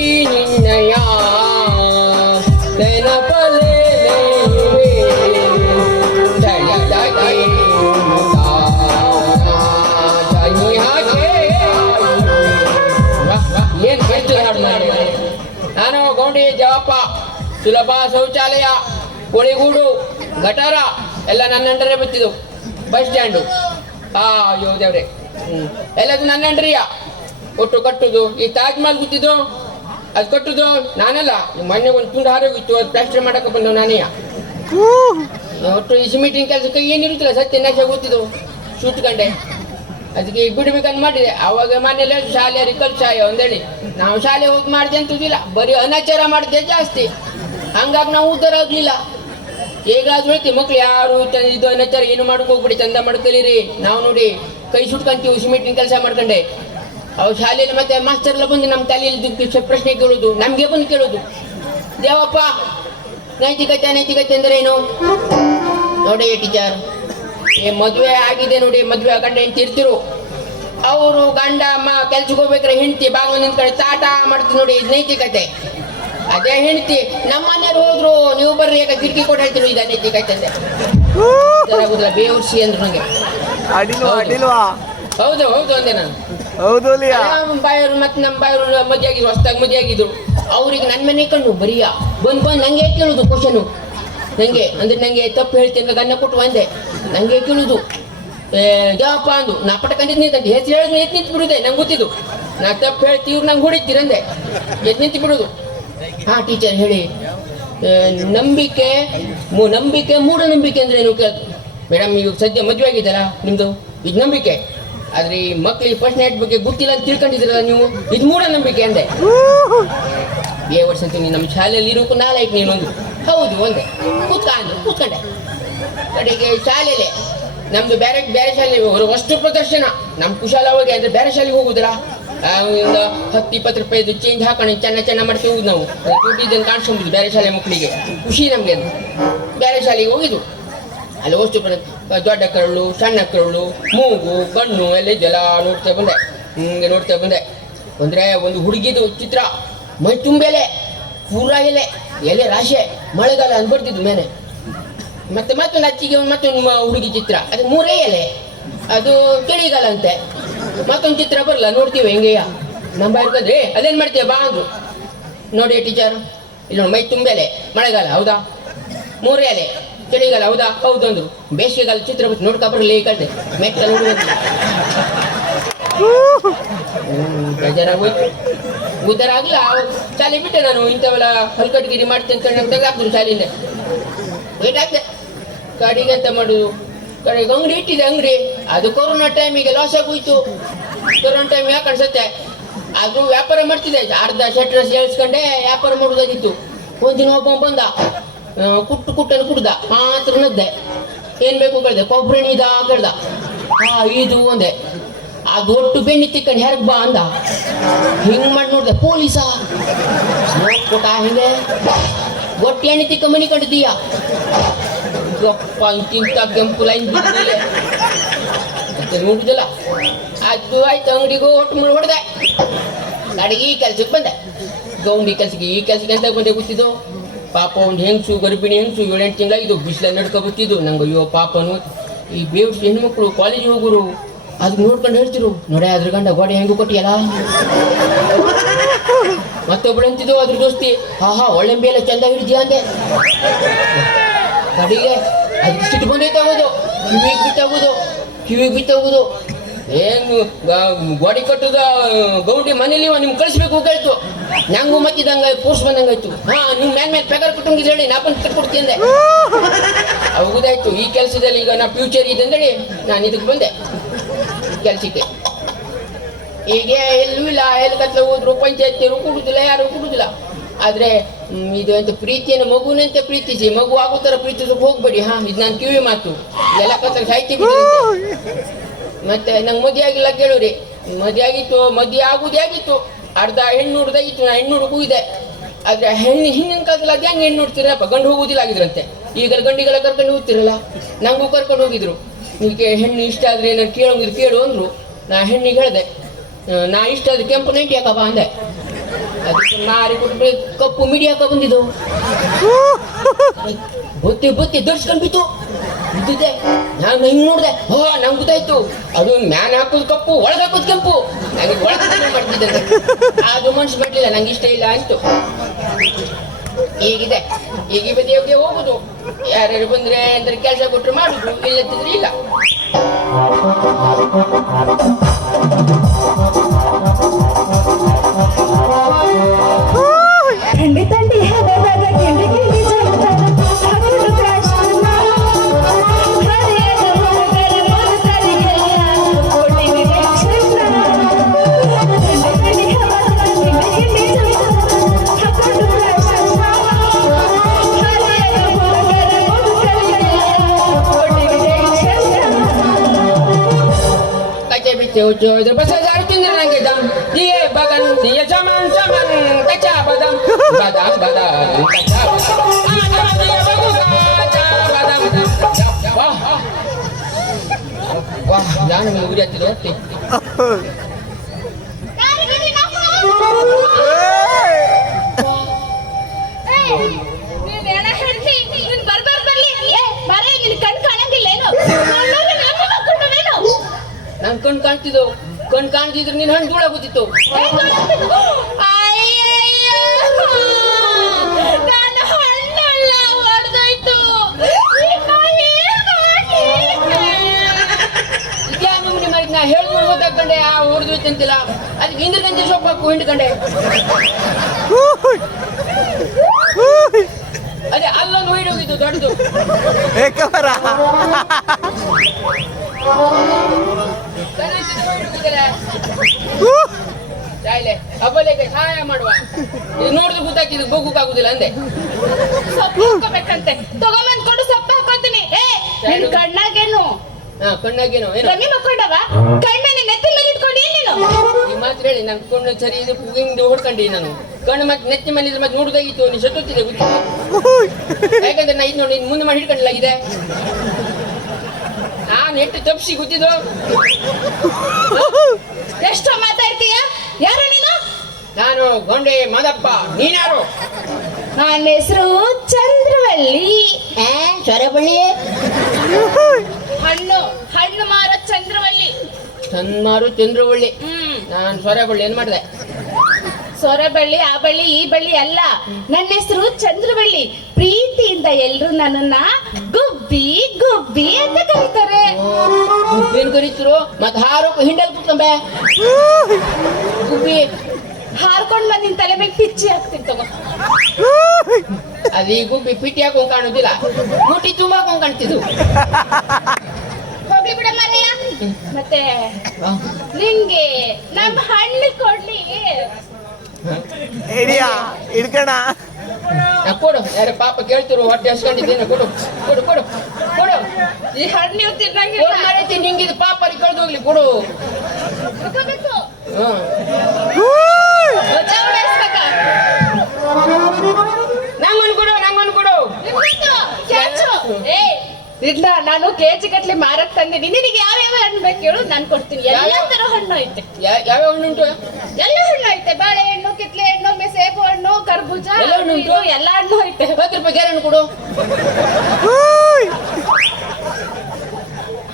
ನಿನ್ನಯ ನೆನಪಲೆ ಏನ್ ಕೇಳ್ತೀರ ಹಾಡು ಮಾಡಿ. ನಾನು ಗೌಂಡಿ ಜವಪ್ಪ ಸುಲಭ ಶೌಚಾಲಯ ಕೋಳಿಗೂಡು ಗಟಾರ ಎಲ್ಲ ನನ್ನ ಅಂಡರೇ ಬತ್ತಿದ್ದು. ಬಸ್ ಸ್ಟ್ಯಾಂಡು ಅಯ್ಯೋ ದೇವ್ರೆ ಎಲ್ಲದು ನನ್ನ ಅಂಡ್ರಿಯ. ಒಟ್ಟು ಕಟ್ಟುದು ಈ ತಾಜ್ ಮಹಲ್ ಗೊತ್ತಿದ್ದು ಅದು ಕಟ್ಟುದು ನಾನಲ್ಲ. ಮೊನ್ನೆ ಒಂದು ತುಂಡು ಹಾರೋಗಿತ್ತು, ಅದು ಪ್ಲಾಸ್ಟರ್ ಮಾಡಕ್ಕೆ ಬಂದವು ನಾನೇ. ಒಟ್ಟು ಈ ಸಿಮೆಂಟಿನ ಕೆಲಸಕ್ಕೆ ಏನಿರುತ್ತಲ್ಲ ಸತ್ಯನಾಶ ಗೊತ್ತಿದ್ದು ಸುಟ್ಕೊಂಡೆ. ಅದಕ್ಕೆ ಬಿಡ್ಬೇಕಂತ ಮಾಡಿದೆ. ಅವಾಗ ಮನೇಲಿ ಶಾಲೆಯವ್ರಿಗೆ ಕಲ್ಸಾಯ ಅಂದೇಳಿ ನಾವು ಶಾಲೆ ಹೋಗಿ ಮಾಡಿದೆ ಅಂತದಿಲ್ಲ, ಬರೀ ಅನಾಚಾರ ಮಾಡಿದೆ ಜಾಸ್ತಿ. ಹಂಗಾಗಿ ನಾವು ಉದ್ಧಾರ ಆಗಲಿಲ್ಲ. ಹೇಗಾದ್ರೂ ಹೇಳ್ತೀವಿ ಮಕ್ಳು ಯಾರು ಇದು ಅನಾಚಾರ ಏನು ಮಾಡಕ್ಕೆ ಹೋಗ್ಬಿಡಿ, ಚಂದ ಮಾಡ್ಕಲೀರಿ. ನಾವು ನೋಡಿ ಕೈ ಸುಟ್ಕೊಂತೀವಿ ಸಿಮೆಂಟಿನ ಕೆಲಸ ಮಾಡ್ಕೊಂಡೆ. ಅವ್ರು ಶಾಲೆಯಲ್ಲಿ ಮತ್ತೆ ಮಾಸ್ಟರ್ಲ ಬಂದು ನಮ್ಮ ತಲೆಯಲ್ಲಿ ಪ್ರಶ್ನೆ ಕೇಳೋದು, ನಮಗೆ ಬಂದು ಕೇಳೋದು, ದೇವಪ್ಪ ನೈತಿಕತೆ ನೈತಿಕತೆ ಅಂದ್ರೆ ಏನು ನೋಡಿ ಟೀಚರ್. ಮದುವೆ ಆಗಿದೆ ನೋಡಿ, ಮದುವೆ ಗಂಡ ಹೆಂಡತಿ ಇರ್ತಿರು. ಅವರು ಗಂಡ ಅಮ್ಮ ಕೆಲ್ಸಕ್ಕೆ ಹೋಗ್ಬೇಕಾರೆ ಹೆಂಡತಿ ಬಾಗಿಲು ನಿಂತ್ಕಡೆ ತಾಟ ಮಾಡ್ತೀವಿ ನೋಡಿ, ಇದು ನೈತಿಕತೆ. ಅದೇ ಹೆಂಡತಿ ನಮ್ಮ ಮನೆಯವ್ರು ಹೋದ್ರು ನೀವು ಬರ್ರಿ ಯಾಕೆ ಕಿಟಕಿ ಕೊಟ್ಟು ಹೇಳ್ತೀವಿ, ಇದು ನೈತಿಕತೆ ಅಂದೆ. ಬೇವರ್ಸಿ ಅಂದ್ರು ನಂಗೆ. ಹೌದು ಹೌದು ಅಂದೆ ನಾನು. ಬಾಯವರು ಮತ್ತೆ ನಮ್ಮ ಬಾಯವರು ಮದುವೆ ಆಗಿದ್ರು, ಹೊಸದಾಗಿ ಮದುವೆ ಆಗಿದ್ರು. ಅವ್ರಿಗೆ ನನ್ನ ಮನೆ ಕಂಡು ಬರೀಯ ಬಂದು ನಂಗೆ ಕೇಳುದು ಕ್ವಶನು. ನಂಗೆ ಅಂದ್ರೆ ನಂಗೆ ತಪ್ಪು ಹೇಳ್ತೀನಿ ಗನ್ನ ಕೊಟ್ಟು ಬಂದೆ. ನಂಗೆ ಕೇಳುದು ಯಾವಪ್ಪ ಅಂದು ನಾ ಪಟಕಂದಿದ್ ನಿಂತ ಹೆಸರು ಹೇಳಿದ್ ಎತ್ ನಿಂತು ಬಿಡುದೆ. ನಂಗೆ ಗೊತ್ತಿದ್ದು ನಾ ತಪ್ಪು ಹೇಳ್ತೀವಿ ನಂಗೆ ಹೊಡಿತೀರಂದೆ ಎತ್ ನಿಂತು ಬಿಡುದು. ಹಾ ಟೀಚರ್ ಹೇಳಿ, ನಂಬಿಕೆ ಮೂಢನಂಬಿಕೆ ಅಂದ್ರೆ ಏನು ಕೇಳ್ತು. ಮೇಡಮ್ ಈಗ ಸದ್ಯ ಮದುವೆ ಆಗಿದ್ದಲ್ಲ ನಿಮ್ದು, ಇದು ನಂಬಿಕೆ. ಆದ್ರೆ ಈ ಮಕ್ಳಿಗೆ ಫಸ್ಟ್ ನೈಟ್ ಬಗ್ಗೆ ಗೊತ್ತಿಲ್ಲ ಅಂತ ತಿಳ್ಕೊಂಡಿದ್ರಲ್ಲ ನೀವು, ಇದು ಮೂಢನಂಬಿಕೆ ಅಂದೆ. ವರ್ಷ ಅಂತೀನಿ ನಮ್ಮ ಶಾಲೆಯಲ್ಲಿ ಇರೋಕು ನಾಲ್ಕು ನೀನೊಂದು ಹೌದು ಒಂದೇ ಕೂತ್ಕೊಂಡೆ. ಕಡೆಗೆ ಶಾಲೆಯಲ್ಲೇ ನಮ್ದು ಬೇರೆ ಬೇರೆ ಶಾಲೆ ಅಷ್ಟು ಪ್ರದರ್ಶನ. ನಮ್ಮ ಕುಶಾಲವಾಗಿ ಅಂದ್ರೆ ಬೇರೆ ಶಾಲೆಗೆ ಹೋಗುದಿಲ್ಲ, 10-20 ರೂಪಾಯಿದು ಚೇಂಜ್ ಹಾಕೊಂಡು ಚೆನ್ನ ಮಾಡ್ತೀವಿ ಹೋಗುದು ನಾವು. ದುಡ್ಡಿದ್ದನ್ನು ಕಾಣಿಸ್ಕೊಂಬುದು ಬೇರೆ ಶಾಲೆ ಮಕ್ಕಳಿಗೆ ಖುಷಿ ನಮಗೆ. ಅದು ಬೇರೆ ಶಾಲೆಗೆ ಹೋಗಿದ್ದು. ಅಲ್ಲಿ ವಸ್ತು ದೊಡ್ಡ ಕರಳು ಸಣ್ಣ ಕರಳು ಮೂಗು ಕಣ್ಣು ಎಲ್ಲ ಇದೆಲ್ಲ ನೋಡ್ತಾ ಬಂದೆ. ಅಂದ್ರೆ ಒಂದು ಹುಡುಗಿದು ಚಿತ್ರ, ಮೈ ತುಂಬೆಲೆ ಪೂರ ಎಲೆ ರಾಶೆ, ಮಳೆಗಾಲ ಅನ್ಬರ್ತಿದ್ದು ಮೇಲೆ. ಮತ್ತೆ ಮತ್ತೊಂದು ಅಚ್ಚಿಗೆ ಮತ್ತೊಂದು ಹುಡುಗಿ ಚಿತ್ರ, ಅದು 3 ಎಲೆ, ಅದು ಚಳಿಗಾಲ ಅಂತೆ. ಮತ್ತೊಂದು ಚಿತ್ರ ಬರಲ್ಲ, ನೋಡ್ತೀವಿ ಹೆಂಗೆಯ ನಮ್ಮ ಇರ್ತದೆ. ಅದೇನು ಮಾಡ್ತೀವಿ ಬಾ ಅಂದ್ರು. ನೋಡಿ ಟೀಚರ್ ಇಲ್ಲ ಮೈ ತುಂಬೆಲೆ ಮಳೆಗಾಲ ಹೌದಾ, 3 ಎಲೆ ಚಳಿಗಾಲ ಹೌದಾ, ಹೌದು ಅಂದ್ರು. ಬೇಸಿಗೆಗಾಲ ಚಿತ್ರ ಬಿಟ್ಟು ನೋಡ್ಕೊ ಬರಲಿ ಕಳ್ದೆ ಮೆಟ್ಟ ನೋಡಿ ಬೇಜಾರಾಗೋಯ್ತು. ಉದ್ದಾರ ಆಗ್ಲಿಲ್ಲ, ಶಾಲೆ ಬಿಟ್ಟೆ ನಾನು. ಇಂಥವೆಲ್ಲ ಹಲ್ಕಟ್ಗಿರಿ ಮಾಡ್ತೇನೆ ಅಂತ ನಂಗೆ ತೆಗೆದಾಕ್ದ್ರು ಶಾಲೆಯಿಂದ. ವೇಟ್ ಆಗ್ದೆ ಕಡೆಗೆ ಎಂತ ಮಾಡುದು, ಕಡೆಗೆ ಅಂಗಡಿ ಇಟ್ಟಿದೆ. ಅಂಗಡಿ ಅದು ಕೊರೋನಾ ಟೈಮಿಗೆ ಲಾಸ್ ಆಗೋಯ್ತು. ಕೊರೋನಾ ಟೈಮ್ ಯಾಕೆ ಅನ್ಸುತ್ತೆ, ಅದು ವ್ಯಾಪಾರ ಮಾಡ್ತಿದ್ದೆ. ಅರ್ಧ ಶೆಟ್ರಸ್ ಹೇಳ್ಸ್ಕೊಂಡೆ ವ್ಯಾಪಾರ ಮಾಡೋದಾಗಿತ್ತು. ಒಂದಿನ ಒಬ್ಬ ಬಂದ, ಕುಟ್ಟನ್ನು ಕುಡ್ದ, ಮಾತ್ರ ನದ್ದೆ. ಏನ್ ಬೇಕು ಕೇಳ್ದೆ, ಕೊಬ್ಬರಿ ಇದ ಕೇಳ್ದ. ಇದು ಒಂದೆ. ಅದು ಒಟ್ಟು ಬೆಣ್ಣಿ ತಿಕ್ಕಂಡು ಹೆರಗ್ ಬಾ ಅಂದ. ಹಿಂಗ್ ಮಾಡಿ ನೋಡ್ದೆ, ಪೊಲೀಸ ಕೊಟ್ಟ ಹಿಂಗೆ ಒಟ್ಟು ಎಣ್ಣೆ ತಿಕ್ಕ ಮನಿ ಕಂಡಿದ್ದೀಯ. ಇಂತಿಂತ ಕೆಂಪು ಲೈನ್ ಮತ್ತೆ ನೋಡುದಿಲ್ಲ. ಅದು ಆಯ್ತು, ಅಂಗಡಿಗೂ ಒಟ್ಟು ಮುಳು ಹೊಡೆದೆ. ಕಡೆಗೆ ಈ ಕೆಲ್ಸಕ್ಕೆ ಬಂದೆ, ಗೌಂಡಿ ಕೆಲ್ಸಕ್ಕೆ. ಈ ಕೆಲ್ಸಕ್ಕೆ ಅಂತ ಬಂದೆ ಗೊತ್ತಿದ್ದು. ಪಾಪ ಒಂದು ಹೆಂಗಸು, ಗರ್ಭಿಣಿ ಹೆಂಗಸು, 7-8 ತಿಂಗಳಾಗಿದ್ದು, ಬಿಸಿಲ ನಡ್ಕೊ ಬರ್ತಿದ್ದು. ನಂಗೆ ಅಯ್ಯೋ ಪಾಪನು. ಈ ಬೇವ್ಸ್ ಹೆಣ್ಮಕ್ಳು ಕಾಲೇಜ್ ಹೋಗೋರು ಅದು ನೋಡ್ಕೊಂಡು ಹೇಳ್ತಿರು, ನೋಡ ಅದ್ರ ಗಂಡ ಗೋಡೆ ಹೆಂಗು ಕೊಟ್ಟಿಯಲ್ಲ. ಮತ್ತೊಬ್ಬಳು ಅಂತಿದ್ದು ಅದ್ರ ದೋಸ್ತಿ, ಒಳ್ಳೆಂಬಿ ಎಲ್ಲ ಚಂದ ಹಿಡಿದ್ಯಾ ಅಂದೆ. ಕಡೆಗೆ ಅದಕ್ಕೆ ಸಿಟ್ಟು ಬಂದೈತಾಗೋದು, ಕಿವಿಗೆ ಬಿತ್ತೋಗೋದು. ಏನು ಗೋಡೆ ಕಟ್ಟುದ ಗೌಂಡಿ ಮನೇಲಿ ನಿಮ್ಗೆ ಕಳಿಸ್ಬೇಕು ಕೇಳ್ತು. ನಂಗೂ ಮತ್ತಿದಂಗ ಪೋಸ್ಟ್ ಬಂದಂಗಾಯ್ತು. ನೀವು ಮೇಲೆ ಪೆಗರ್ ಕುಟುಂಬ ಹೇಳಿ ನಾ ಬಂದು ಕಟ್ಕೊಡ್ತೀನಿ. ಹೌದಾಯ್ತು. ಈ ಕೆಲಸದಲ್ಲಿ ಈಗ ನಾ ಫ್ಯೂಚರ್ ಇದೆ ಅಂದೇಳಿ ನಾನು ಇದಕ್ಕೆ ಬಂದೆ ಕೆಲಸಕ್ಕೆ. ಈಗ ಎಲ್ಲೂ ಇಲ್ಲ, ಎಲ್ಲಿ ಕತ್ಲ ಹೋದ್ರು ಪಂಚಾಯತಿಯರು ಕೊಡುದಿಲ್ಲ, ಯಾರು ಕೊಡುದಿಲ್ಲ. ಆದ್ರೆ ಇದು ಅಂತ ಪ್ರೀತಿಯನ್ನು ಮಗುನಂತೆ ಪ್ರೀತಿಸಿ, ಮಗು ಆಗೋ ಥರ ಪ್ರೀತಿಸಕ್ಕೆ ಹೋಗ್ಬೇಡಿ. ಇದು ನಾನು ಕಿವಿ ಮಾತು. ಎಲ್ಲ ಕತ್ಲ ಸಾಹಿತ್ಯ ಬಿಟ್ಟಿರುತ್ತೆ. ಮತ್ತೆ ನಂಗೆ ಮದುವೆ ಆಗಿಲ್ಲ ಕೇಳುವ್ರಿ. ಮದುವೆ ಆಗಿತ್ತು, ಮದುವೆ ಆಗುದೇ ಆಗಿತ್ತು. ಅರ್ಧ ಹೆಣ್ಣು ಹುಡ್ದಾಗಿತ್ತು, ನಾ ಹೆಣ್ಣು ಹುಡುಗು ಇದೆ. ಆದ್ರೆ ಹಿಂದಿನ ಕಾಲದಲ್ಲಿ ಅದು ಹೆಂಗೆ ಹೆಣ್ಣು ನೋಡ್ತಿರಪ್ಪ, ಗಂಡು ಹೋಗುದಿಲ್ಲ ಆಗಿದ್ರಂತೆ. ಈಗ ಗಂಡಿಗೆಲ್ಲ ಕರ್ಕೊಂಡು ಹೋಗ್ತಿರಲ್ಲ, ನಂಗೂ ಕರ್ಕೊಂಡು ಹೋಗಿದ್ರು. ನಿಮಗೆ ಹೆಣ್ಣು ಇಷ್ಟ ಆದ್ರೆ ಏನಾರು ಕೇಳೋಂಗಿದ್ರು ಕೇಳು ಅಂದ್ರು. ನಾ ಹೆಣ್ಣಿಗೆ ಹೇಳಿದೆ, ನಾ ಇಷ್ಟ ಆದ್ರೆ ಕೆಂಪು ನೈಟಿ ಯಾಕಪ್ಪ ಅಂದೆ. ಅದಕ್ಕೆ ಮಾರಿ ಕೊಟ್ಟು ಕಪ್ಪು ಮಿಡಿ ಹಾಕ ಬಂದಿದ್ದು ಬೊತ್ತಿ ಬೊತ್ತಿ ದರ್ಸ್ಕೊಂಡ್ ಬಿತ್ತು ಬಿದ್ದಿದ್ದೆ. ನಾನು ಹಿಂಗ್ ನೋಡ್ದೆ, ನಂಗೆ ಗೊತ್ತಾಯ್ತು ಅದು ಮ್ಯಾನ್ ಹಾಕೋದು ಕಪ್ಪು ಒಳಗೆ ಹಾಕೋದು ಕೆಂಪು. ನನಗೆ ಒಳಗೆ ಮಾಡ್ತಿದ್ದೆ, ಅದು ಮನ್ಸು ಬರ್ಲಿಲ್ಲ, ನಂಗೆ ಇಷ್ಟ ಇಲ್ಲ ಅಂತು. ಈಗಿದೆ ಈಗ ಬದಿಯೋಗೆ ಹೋಗುದು, ಯಾರ್ಯಾರು ಬಂದ್ರೆ ಅಂದ್ರೆ ಕೆಲಸ ಕೊಟ್ಟರು ಮಾಡುದು, ಇಲ್ಲದಿದ್ರೆ ಇಲ್ಲ. ಥಂಡಿ ಥಂಡಿ ಹವಾದಾಗ ಗಿಂಡಿ ಗಿಂಡಿ ಜಗತ್ತಾಗ ಹಗುರು ಕಾಶ್ಮೀರ ಹರಿಯದ ಹುಡುಗರ ಮನಸ್ಸರಿಗೆಲ್ಲ ಕೊಟ್ಟಿವೆ ಚಂದ. ಥಂಡಿ ಥಂಡಿ ಹವಾದಾಗ ಗಿಂಡಿ ಗಿಂಡಿ ಜಗತ್ತಾಗ ಹಗುರು ಕಾಶ್ಮೀರ ಹರಿಯದ ಹುಡುಗರ ಮನಸ್ಸರಿಗೆಲ್ಲ ಕೊಟ್ಟಿವೆ ಚಂದ. ಕಚ್ಚೆ ಬಿಚ್ಚೆ ಹುಚ್ಚು ಹೋದ್ರೆ ಬಸ ಜಾರು ತಿಂದ್ರೆ ನಂಗೆ ದಮ್ ದಿಯೇ ಬಗನ್ ದಿಯ ಚಮನ್ ಚಮನ್ ಕಚ್ಚಾ ಬದಂ ಬದಾಮ್ ಬದಾಮ್ ಕಚ್ಚಾ ಬದಾಮ್ ದಿಯ ಬಗು ಕಚ್ಚಾ ಬದಾಮ್ ವಾಹ್ ವಾಹ್ ನಾನು ಮುಗಿದು ಹತ್ತಿರ ಹೋಗ್ತಿ. ನೀನೇನ ಹೇಳ್ತಿ? ನೀನ್ ಬರ್ಬಾರ್ದಲ್ಲಿ ಬರೇ ನಿನ್ ಕಣ್ ಕಾಣಂಗಿಲ್ಲ ಏನು? ನನ್ ಕಣ್ ಕಾಣ್ತಿದ್ದು, ಕಣ್ ಕಾಣ್ತಿದ್ರೆ ನೀನ್ ಹಣ್ಣು ಧೂಳ ಗೊತ್ತಿತ್ತು. ನಾನು ಹಣ್ಣಲ್ಲ ಹೊಡೆದೋಯ್ತು. ಇದ್ಯಾವ ನಿಮ್ಮ ನಾ ಹೇಳ್ಕೊಂಡು ಗೊತ್ತಾಗ್ಕೊಂಡೆ ಹೊಡೆದು ಅಂತಿಲ್ಲ. ಅದಕ್ಕೆ ಹಿಂದ್ರ ಗಂಜಿ ಸೊಪ್ಪು ಹಾಕು ಹಿಂಡ್ಕೊಂಡೆ. ಅದೇ ಅಲ್ಲೊಂದು ಹೊಯ್ಡ್ ಹೋಗಿದ್ದು ದೊಡ್ಡದು. ಚಾಯ್ಲೆ ಹಬ್ಬಲೆಗೆ ಸಹಾಯ ಮಾಡುವ. ಇದು ನೋಡಿದ್ರೆ ಗೊತ್ತಾಕಿದ್ದು ಬೋಗುಕ್ಕಾಗುದಿಲ್ಲ ಅಂದೆ. ಸೊಪ್ಪು ಹಾಕೋಬೇಕಂತೆ, ತಗೊಂಬಂದ್ ಕೊಡು, ಸೊಪ್ಪು ಹಾಕೋತೀನಿ. ನಿನ್ ಕಣ್ಣಾಗೇನು? ಕಣ್ಣಾಗೇನು ಏನು ರಮ್ಮಿ ಮಕ್ಕೊಂಡವ ಕಣ್ಣನ್ನ ನೆತ್ತಿ ಮೇಲೆ ಇಟ್ಕೊಂಡು ನೀನು ಈ ಮಾತ್ರ ಹೇಳಿ ನನ್ ಕಣ್ಣು ಸರಿ ಇದು ಹಿಂಗೆ ಹೊಡ್ಕೊಂಡಿ. ನಾನು ಕಣ್ಣು ಮತ್ತೆ ನೆತ್ತಿ ಮೇಲೆ ಇದ್ರೆ ಮತ್ತೆ ನೋಡುದಾಗಿತ್ತು, ನೀನು ಸತ್ತೋತಿದೆ ಗೊತ್ತಿಲ್ಲ. ಯಾಕಂದ್ರೆ ನಾ ಇದು ನೋಡಿ ಮುಂದೆ ಮಾಡಿ ಹಿಡ್ಕೊಂಡಲಾಗಿದೆ. ನಾನು ಎಷ್ಟು ತಪ್ಪಿಸಿ ಗೊತ್ತಿದ್ದು. ಎಷ್ಟೋ ಮಾತಾಡ್ತೀಯ? ಯಾರು ನೀನು? ನಾನು ಗೊಂಡೆ ಮಾದಪ್ಪ. ನೀನ್ಯಾರು? ನನ್ನ ಹೆಸರು ಚಂದ್ರವಳ್ಳಿ. ಸೊರೆಬಳ್ಳಿ ಹಣ್ಣು ಹಣ್ಣು ಮಾರೋ ಚಂದ್ರವಳ್ಳಿ. ಸನ್ಮಾರು ಚಂದ್ರವಳ್ಳಿ. ನಾನು ಸೊರೆಬಳ್ಳಿ ಏನ್ ಮಾಡಿದೆ? ಸೊರೆಬಳ್ಳಿ, ಆ ಬಳ್ಳಿ, ಈ ಬಳ್ಳಿ ಅಲ್ಲ. ನನ್ನ ಹೆಸರು ಚಂದ್ರವಳ್ಳಿ. ಪ್ರೀತಿಯಿಂದ ಎಲ್ರು ನನ್ನನ್ನ ಗುಬ್ಬಿ ಗುಬ್ಬಿ ಅಂತ ಕರೀತಾರೆ. ಗುಬ್ಬಿನ ಕರೀತಿರು ಮತ್ತೆ ಹಾರೋಕ ಹಿಂಡಲ್ ಕುತ್ಕೊಂಬೆ. ಗುಬ್ಬಿ ಹಾರ್ಕೊಂಡ್ ಬಂದ್ ನಿನ್ ತಲೆ ಮೇಲೆ ಪಿಚ್ಚಿ ಹಾಕ್ತೀನಿ ತಗೋ. ಅದು ಈ ಗುಬ್ಬಿ ಪಿಟ್ಟಿ ಹಾಕೊಂಡ್ ಕಾಣುದಿಲ್ಲ, ಮುಟ್ಟಿ ತುಂಬ ಹಾಕೊಂಡ್ ಕಾಣ್ತಿದ್ದು. ಹೋಗ್ಲಿ ಬಿಡ ಮಾರಯ್ಯ. ಮತ್ತೆ ನಿಂಗೆ ನಮ್ಮ ಹಣ್ಣು ಕೊಡ್ಲಿ? ಹಿಡ್ಕಣ ಕೊಡು. ಯಾರ ಪಾಪ ಕೇಳ್ತಿರು, ಹೊಟ್ಟೆ ಹಸ್ಕೊಂಡಿದ್ದೇನೆ. ಕೊಡು ಕೊಡು ಕೊಡು ಕೊಡು. ಈ ಹಣ್ಣು ನೀವು ತಿನ್ನಂಗಿಲ್ಲ. ಮಾಡೈತಿ ನಿಂಗಿದು ಪಾಪ ಕಳ್ದು ಹೋಗ್ಲಿ. ಕೊಡು. ತಗೋಬೇಕು. ನಂಗೊಂದು ಕೊಡು, ನಂಗೊಂದು ಕೊಡು. ಇಲ್ಲ, ನಾನು ಕೆಜಿ ಗಟ್ಲೆ ಮಾರಕ್ ತಂದಿನಿ. ನಿನಗೆ ಯಾವ್ಯಾವ ಹಣ್ಣು ಬೇಕು ಹೇಳು, ನಾನು ಕೊಡ್ತೀನಿ. ಎಲ್ಲ ತರ ಹಣ್ಣು ಐತೆ. ಯಾವ್ಯಾವ ಹಣ್ಣು ಉಂಟು? ಎಲ್ಲ ಹಣ್ಣು ಐತೆ. ಬಾಳೆಹಣ್ಣು, ಕಿತ್ಲೆ ಹಣ್ಣು, ಸೇಬು ಹಣ್ಣು, ಕರ್ಬೂಜ, ಎಲ್ಲ ಹಣ್ಣು ಉಂಟು. ಎಲ್ಲ ಹಣ್ಣು ಐತೆ. 10 ರೂಪಾಯಿ ಗ್ಯಾರೆ ಹಣ್ಣು ಕೊಡು.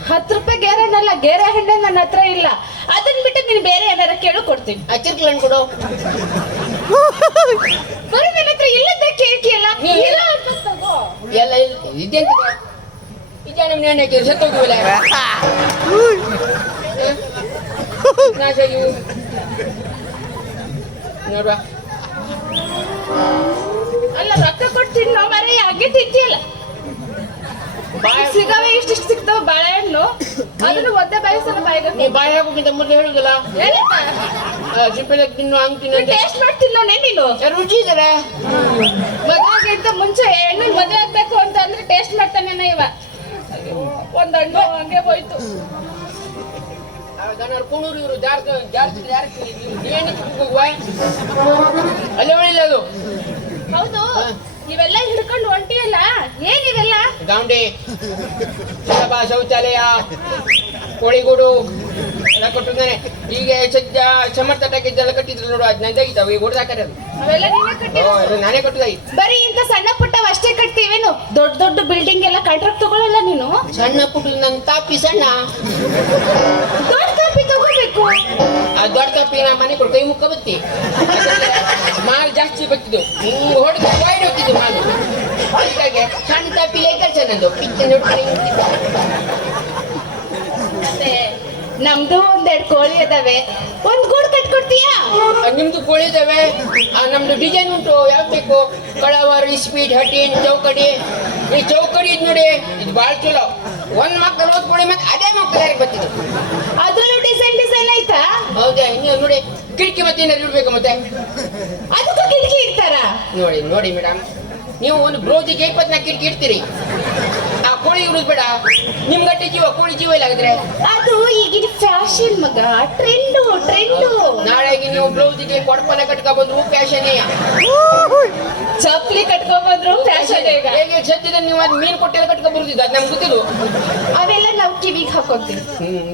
10 ರೂಪಾಯಿ ಗೇರೆ ಹಣ್ಣಲ್ಲ, ಗೇರೆ ಹಣ್ಣೆ ನನ್ನ ಹತ್ರ ಇಲ್ಲ. ಅದನ್ನ ಬಿಟ್ಟು ನೀನು ಬೇರೆ ಏನಾರ ಕೇಳು, ಕೊಡ್ತೀನಿ. ಚಿರ್ಕಲ್ ಹಣ್ಣು ಕೊಡು. ಬರೀ ನನ್ನ ಹತ್ರ ಇಲ್ಲದ ಕೇಳ್ತಿಯಲ್ಲ. ಎಲ್ಲ ಇದೆಂತಿದೆ? ಇದೇ ನಮ್ಮ ನೆಣ್ಣೆ ಹಾಕಿದ್ರೆ ಸತ್ತೋಗಿಲ್ಲ. ನೋಡ್ವಾ, ಅಲ್ಲ ರೊಕ್ಕ ಕೊಡ್ತೀನಿ ನಾವು ಮರಿ ಹಂಗೆ ತಿಂತಿಯಲ್ಲ. ಸಿಗವೆ ಇಷ್ಟಿಷ್ಟು ಸಿಗ್ತಾವ ಬಾಳೆಹಣ್ಣು, ಅದನ್ನು ಒದ್ದೆ ಬಾಯಿಸಲ್ಲ ಬಾಯಿಗೆ. ನೀ ಬಾಯಿ ಹಾಕೋಕ್ಕಿಂತ ಮೊದಲು ಹೇಳುದಿಲ್ಲ, ಸಿಪ್ಪೆ ತಿನ್ನು ಹಂಗ್ ತಿನ್ನು. ಟೇಸ್ಟ್ ಮಾಡ್ತಿಲ್ಲ ನೀನು? ರುಚಿ ಇದಾರೆ. ಮದುವೆಗಿಂತ ಮುಂಚೆ ಹೆಣ್ಣು ಮದುವೆ ಆಗ್ಬೇಕು ಅಂತ ಅಂದ್ರೆ ಟೇಸ್ಟ್ ಮಾಡ್ತಾನೆ ಇವ. ಒಂದ್ ಹಣ್ಣು ಹಂಗೆ ಹೋಯ್ತು. ಕುಣೂರು ಇವರು ಜಾಸ್ತಿ ಜಾಸ್ತಿ ಜಾಸ್ತಿ ಅಲ್ಲೇ ಒಳ್ಳಿಲ್ಲ ಅದು. ಹೌದು, ಇವೆಲ್ಲ ಹಿಡ್ಕೊಂಡು ಹೊಂಟಿಯಲ್ಲ, ಏನಿವೆಲ್ಲ? ಗಾಂಡಿ, ಸುಲಭ ಶೌಚಾಲಯ, ಕೋಳಿಗೂಡು, ನಾ ಕೊಟ್ಟಿದ್ದಾನೆ. ಈಗ ಸದ್ಯ ಸಮರ್ಥ ಟಾಕಿದ್ದೆಲ್ಲ ಕಟ್ಟಿದ್ರು ನೋಡು, ಅದ್ ನಂಗೆ ಇದ್ದಾವೆ ಈಗ ಹೊಡೆದಾಕರೆ ಅದು. ಅವೆಲ್ಲ ನೀವೇ ಕಟ್ಟಿರೋದು? ಅದು ನಾನೇ ಕೊಟ್ಟದಾಗಿ. ಬರೀ ಇಂತ ಸಣ್ಣ ಪುಟ್ಟವ್ ಅಷ್ಟೇ ಕಟ್ತೀವೇನು? ದೊಡ್ಡ ದೊಡ್ಡ ಬಿಲ್ಡಿಂಗ್ ಎಲ್ಲ ಕಾಂಟ್ರಾಕ್ಟ್ ತಗೊಳ್ಳಲ್ಲ ನೀನು? ಸಣ್ಣ ಪುಟ್ಟ ನನ್ ತಾಪಿ ಸಣ್ಣ, ದೊಡ್ಡ ಕಾಪಿ ತಗೋಬೇಕು. ಆ ದೊಡ್ಡ ತಾಪಿ ನಾ ಮನೆ ಕೊಟ್ಟು ಕೈ ಮುಕ್ಕ ಬತ್ತಿ ಮಾಲ್ ಜಾಸ್ತಿ ಬತ್ತಿದ್ದು ಹಿಂಗ್ ಹೊಡೆದು ವೈಡ್ ಹೋಗ್ತಿದ್ದು ಮಾಲು. ಅದಕ್ಕಾಗಿ ಸಣ್ಣ ತಾಪಿ ಕೆಲಸ ನಂದು ಕಿಚನ್ ಮತ್ತೆ ನಮ್ದು ಒಂದೆರಡು ಕೋಳಿ ಅದಾವೆ, ಒಂದ್ ಗೂಡು ಕಟ್ಕೊಡ್ತೀಯಾ? ನಿಮ್ದು ಕೋಳಿ ಇದಾವೆ, ನಮ್ದು ಡಿಸೈನ್ ಉಂಟು. ಯಾವ್ದು ಬೇಕು? ಕಳವರ್, ಸ್ಪೀಡ್, ಹಟಿನ್, ಚೌಕಡಿ. ಈ ಚೌಕಡಿ ಇದ್ ನೋಡಿ, ಇದು ಬಾಳ್ ಚಲೋ. ಒಂದ್ ಮಕ್ಕಳು ಓದ್ಕೊಳ್ಳಿ ಮತ್ತೆ ಅದೇ ಮಕ್ಕಳು ಯಾರಿಗೆ ಬತ್ತಿದ್ದು. ಅದ್ರಲ್ಲೂ ಡಿಸೈನ್ ಆಯ್ತಾ? ಹೌದಾ? ನೀವು ನೋಡಿ ಕಿಟಕಿ ಮತ್ತೆ ಏನಾದ್ರು ಇಡ್ಬೇಕು ಮತ್ತೆ ಅದಕ್ಕೂ ಕಿಟಕಿ ಇಡ್ತಾರ? ನೋಡಿ ನೋಡಿ ಮೇಡಮ್, ನೀವು ಒಂದು ಬ್ಲೌಸಿಗೆ 24 ಕಿಟಕಿ ಇಡ್ತೀರಿ. ಆ ಕೋಳಿ ಇಡುದು ಬೇಡ, ನಿಮ್ ಗಟ್ಟಿ ಜೀವ ಕೋಳಿ ಜೀವ ಇಲ್ಲ ಆಗಿದ್ರೆ. ಅದು ಈಗಿನ ಫ್ಯಾಷನ್ ಮಗ, ಟ್ರೆಂಡು. ನಾಳೆಗೆ ನೀವು ಬ್ಲೌಸಿಗೆ ಕೊಡಪನ ಕಟ್ಕೊ ಬಂದ್ರು ಫ್ಯಾಷನ್. ಚಪ್ಲಿ ಕಟ್ಕೊಂಡ್ಬಂದ್ರು ಫ್ಯಾಷನ್. ಈಗ ಹೇಗೆ ಸದ್ಯದಲ್ಲಿ ನೀವು ಅದ್ ಮೀನು ಕೊಟ್ಟೆಲ್ಲ ಕಟ್ಕೊ ಬರುದಿದ್ದು, ಅದ್ ನಮ್ಗೆ ಗೊತ್ತಿಲ್ಲ. ಅವೆಲ್ಲ ನಾವು ಕಿವಿಗೆ ಹಾಕೋತೀವಿ.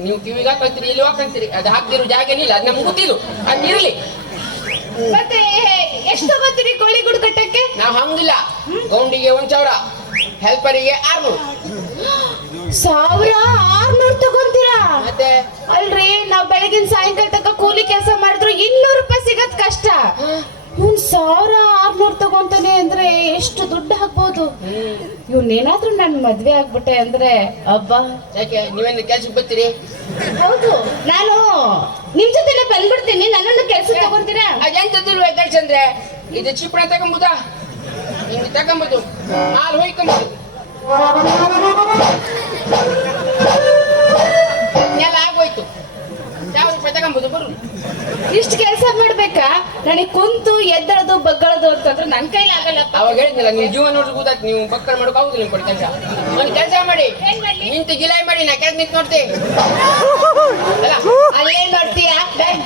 ನೀವು ಕಿವಿಗೆ ಹಾಕಂತೀರಿ, ಇಲ್ಲಿ ಹಾಕಂತೀರಿ, ಅದು ಹಾಕ್ತಿರೋ ಜಾಗನಿಲ್ಲ, ಅದು ನಮ್ಗೆ ಗೊತ್ತಿಲ್ಲ. ಅದ್ ಇರ್ಲಿ. ಮತ್ತೆ ಎಷ್ಟು ತಗೋತೀರಿ ಕೋಳಿ ಗೂಡು ಕಟ್ಟಕ್ಕೆ? ನಾವು ಹಂಗಿಲ್ಲ, ಗೌಂಡಿಗೆ 1,000, ಹೆಲ್ಪರಿಗೆ 600. 1600 ತಗೊಂತೀರಾ? ಮತ್ತೆ ಅಲ್ರಿ, ನಾವ್ ಬೆಳಗಿನ ಸಾಯಂಕಾಲ ತನಕ ಕೂಲಿ ಕೆಲಸ ಮಾಡಿದ್ರು 200 ರೂಪಾಯಿ ಸಿಗದ್ ಕಷ್ಟ. ಇವ್ನ್ 1600 ತಗೊಂತಾನೆ ಅಂದ್ರೆ ಎಷ್ಟು ದುಡ್ಡು ಹಾಕ್ಬೋದು. ಇವ್ನೇನಾದ್ರೂ ನನ್ ಮದ್ವೆ ಆಗ್ಬಿಟ್ಟೆ ಅಂದ್ರೆ ಅಬ್ಬಾ. ಯಾಕೆ ನೀವೇನು ಕೆಲ್ಸಕ್ಕೆ ಬರ್ತೀರಿ? ಹೌದು, ನಾನು ನಿಮ್ ಜೊತೆನೆ ಬಂದ್ಬಿಡ್ತೀನಿ, ನನ್ನನ್ನು ಕೆಲ್ಸ ತಗೊಂತೀರಾ? ಅದೆಂತದಿಲ್ವ ಕೆಲ್ಸ ಅಂದ್ರೆ, ಇದು ಚಿಪ್ಪಣ ತಗೊಂಬುದಾ, ಹಿಂಗೆ ತಗೊಂಬುದು, ಹಾಲು ಹೊಯ್ಕೊಂಬುದು, ಎಲ್ಲ ಆಗೋಯ್ತು. 1000 ರೂಪಾಯಿ ತಗೊಂಬುದು ಬರು. ಇಷ್ಟು ಕೆಲಸ ಮಾಡ್ಬೇಕಾ? ನನಗೆ ಕುಂತು ಎದ್ದಳದು ಬಗ್ಗಳದು ಅಂತಂದ್ರೆ ನನ್ ಕೈಲಿ ಆಗಲ್ಲಪ್ಪ. ಅವಾಗ ಹೇಳಿದ್ನಲ್ಲ, ನೀವು ಜೀವ ನೋಡ್ರಿ ಕೂದಾತ್, ನೀವು ಬಕ್ಕಲ್ ಮಾಡೋಕೆ ಆಗುದಿಲ್ಲ. ನಿಮ್ ಕೊಡಿ ಕೆಲಸ, ಒಂದು ಕೆಲಸ ಮಾಡಿ, ಏನ್ ಮಾಡ್ಲಿ? ನಿಂತು ಗಿಲಾಯಿ ಮಾಡಿ, ನಾ ಕೆಳಗೆ ನಿಂತು ನೋಡ್ತಿ ಅಲ್ಲ. ಅಲ್ಲೇ ನೋಡ್ತೀಯಾ?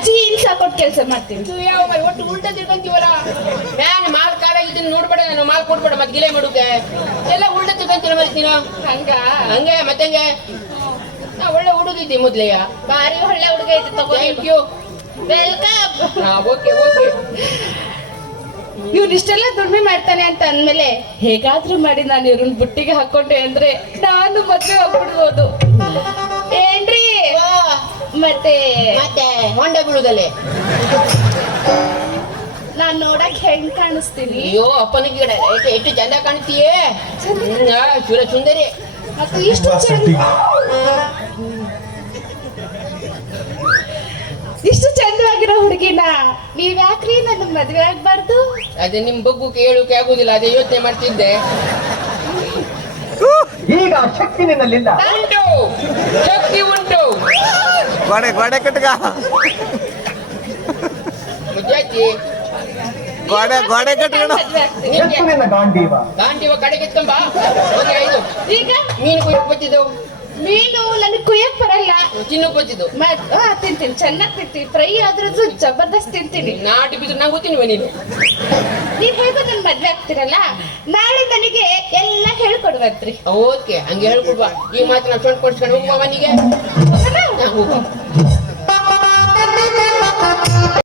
ಜೀನ್ಸ್ ಹಾಕೊಟ್ ಕೆಲಸ ಮಾಡ್ತೀನಿ. ಇದು ಯಾವ ಮರಿ ಒಟ್ಟು ಉಲ್ಟಾ ತಿಳ್ಕೊಂತೀವಲ್ಲ. ನಾನು ಮಾಲ್ ಕಾಲಾಗಿದ್ದೀನಿ ನೋಡ್ಬೇಡ, ನಾನು ಮಾಲ್ ಕೊಡ್ಬೇಡ, ಮತ್ತೆ ಗಿಲಾಯಿ ಮಾಡೋಕೆ ಎಲ್ಲ ಉಲ್ಟಾ ತಿಳ್ಕೊಂತೀರ ಮತ್ತೆ ನೀನು. ಹಂಗ ಹಂಗೆ ಮತ್ತೆ ಹಂಗೆ. ನಾ ಒಳ್ಳೆ ಹುಡುಗಿದ್ದೆ ಮೊದ್ಲೆಯ. ಬಾರಿ ಒಳ್ಳೆ ಹುಡುಗ ಐತೆ, ತಗೋ. Thank you. Welcome. Okay okay. ಇವ್ನು ಇಷ್ಟೆಲ್ಲ ದುಡಿಮೆ ಮಾಡ್ತಾನೆ ಅಂತ ಅಂದ್ಮೇಲೆ ಹೇಗಾದ್ರೂ ಮಾಡಿ ನಾನು ಇವ್ರನ್ನ ಬುಟ್ಟಿಗೆ ಹಾಕೊಂಡೆ ಅಂದ್ರೆ ನಾನು ಮದ್ವೆ ಆಗ್ಬಿಡ್ಬೋದು. ಏನ್ರಿ? ಮತ್ತೆ ಮತ್ತೆ ಹೊಂಡ ಬೀಳುದಲ್ಲೇ ನಾನ್ ನೋಡಕ್ ಹೆಂಗ್ ಕಾಣಿಸ್ತೀನಿ? ಅಯ್ಯೋ ಅಪ್ಪನ ಗಿಡ ಎಷ್ಟು ಚಂದ ಕಾಣ್ತೀಯೇ, ಸುರ ಸುಂದರಿ. ಮತ್ತೆ ಇಷ್ಟು ಚಂದವಾಗಿರೋ ಹುಡುಗಿನ ನೀವ್ಯಾಕ್ರಿ ನನ್ನ ಮದ್ವೆ ಆಗ್ಬಾರ್ದು? ಅದೇ ನಿಮ್ ಬಗ್ಗು ಕೇಳೋಕೆ ಆಗುದಿಲ್ಲ, ಅದೇ ಯೋಚನೆ ಮಾಡ್ತಿದ್ದೆ. ಈಗ ಶಕ್ತಿ ನಿನ್ನಲ್ಲಿಲ್ಲ. ಉಂಟು, ಶಕ್ತಿ ಉಂಟು. ಗೋಡೆ ಕಟ್ಗ ಮುಜ್ಜಾಚಿ ಗೋಡೆ ಕಟ್ಗಣ. ಶಕ್ತಿ ನಿನ್ನ ಗಾಂಡೀವ. ಗಾಂಡಿವ ಕಡೆಗೆ ಎತ್ಕೊಂಬ. ಹೋಗಿ 5 ಈಗ ಮೀನು ಕುಯ್ಯಕ್ ಬತ್ತಿದ್ದವು. ಮೀನು ನನಗೆ ಕುಯ್ಯಕ್ ಬರಲ್ಲ. ತಿನ್ನಕ್ ಬತ್ತಿದ್ದು. ತಿಂತೀನಿ, ಚೆನ್ನಾಗಿ ತಿಂತೀನಿ. ಫ್ರೈ ಆದ್ರೂ ಜಬರ್ದಸ್ತ್ ತಿಂತೀನಿ. ನಾಟಿ ಬಿದ್ರು ನಂಗೆ ಗೊತ್ತಿಲ್ವ ನೀನು? ನೀವ್ ಹೇಗೋ ನನ್ ಮದ್ವೆ ಆಗ್ತಿರಲ್ಲ, ನಾಳೆ ನನಗೆ ಎಲ್ಲ ಹೇಳ್ಕೊಡ್ಬೇಕ್ರಿ. ಓಕೆ, ಹಂಗೆ ಹೇಳ್ಕೊಡ್ಬಾ. ಈ ಮಾತು ನಾವು ಸೊಂಟ ಕೊಡ್ಸ್ಕೊಂಡು ಹೋಗುವ ಮನೆಗೆ. ಹೋಗುವ.